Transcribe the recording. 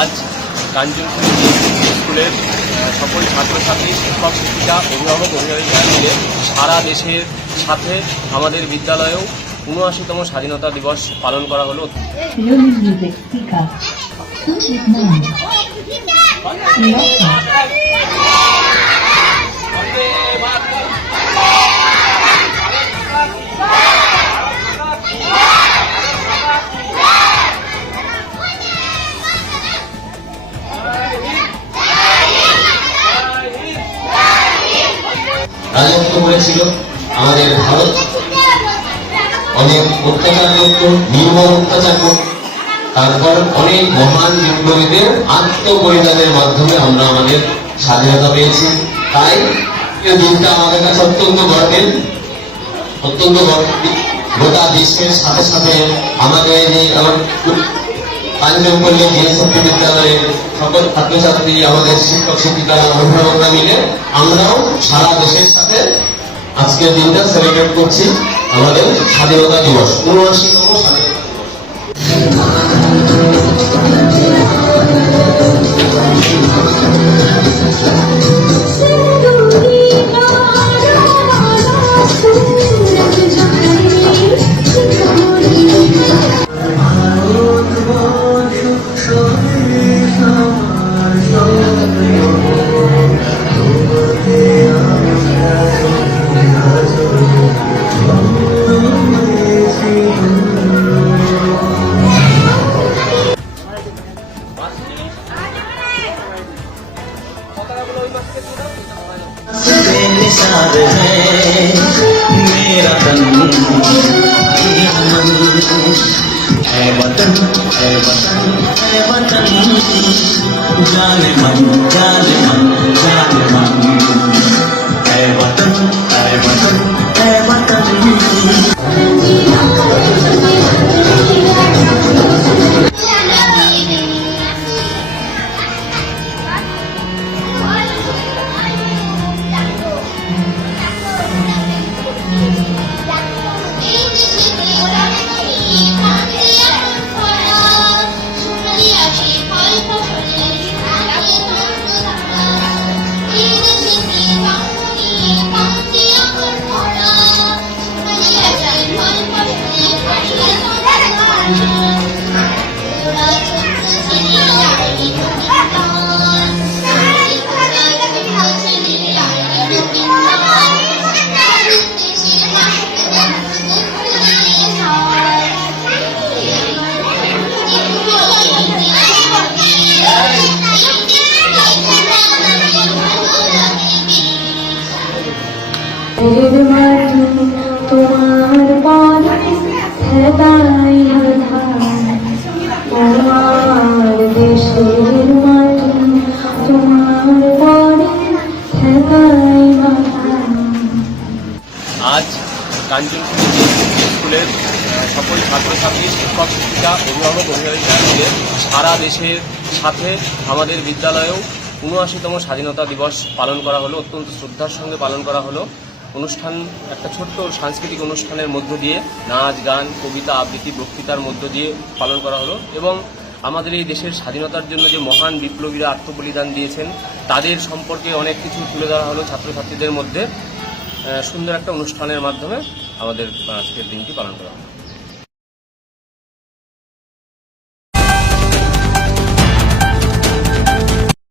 আজ কাঞ্চনপুর স্কুলের সকল ছাত্রছাত্রী, শিক্ষক শিক্ষিকা, অভিভাবক অভিভাবিকা মিলে সারা দেশের সাথে আমাদের বিদ্যালয়েও ৭৯তম স্বাধীনতা দিবস পালন করা হলো। রাজত্ব করেছিল আমাদের ভারত, অনেক অত্যাচার করত, নির্মম অত্যাচার করত। তারপর অনেক মহান বিপ্লবীদের আত্মবলিদানের মাধ্যমে আমরা আমাদের স্বাধীনতা পেয়েছি। তাই এই দিনটা আমাদের কাছে অত্যন্ত গর্বের। গোটা দেশের সাথে সাথে আমাদের এই কাঞ্চনপল্লী জিএসএফপি বিদ্যালয়ের সকল ছাত্রছাত্রী, আমাদের শিক্ষক শিক্ষিকারা, অভিভাবকরা মিলে আমরাও সারা দেশের সাথে আজকের দিনটা সেলিব্রেট করছি আমাদের স্বাধীনতা দিবস, ৭৯তম স্বাধীনতা निशाद है मेरा तन, है वतन, है वतन, है वतन, जाने मन, जाने मन, जाने मन, है वतन, है वतन, है वतन। তোমার পরে তাই তোমার দেশের মাটি, তোমার পরে তাই। আজ কাঞ্চনপুর স্কুলের সকল ছাত্রছাত্রী, শিক্ষক শিক্ষিকা, অভিভাবক অভিভাবিকা মিলে সারা দেশের সাথে আমাদের বিদ্যালয়েও ৭৯তম স্বাধীনতা দিবস পালন করা হলো। অত্যন্ত শ্রদ্ধার সঙ্গে পালন করা হলো। অনুষ্ঠান একটা ছোট্ট সাংস্কৃতিক অনুষ্ঠানের মধ্য দিয়ে নাচ, গান, কবিতা, আবৃত্তি, বক্তৃতার মধ্য দিয়ে পালন করা হলো এবং আমাদের এই দেশের স্বাধীনতার জন্য যে মহান বিপ্লবীরা আত্মবলিদান দিয়েছেন তাদের সম্পর্কে অনেক কিছু তুলে ধরা হলো ছাত্রছাত্রীদের মধ্যে। সুন্দর একটা অনুষ্ঠানের মাধ্যমে আমাদের আজকের দিনটি পালন করা হলো।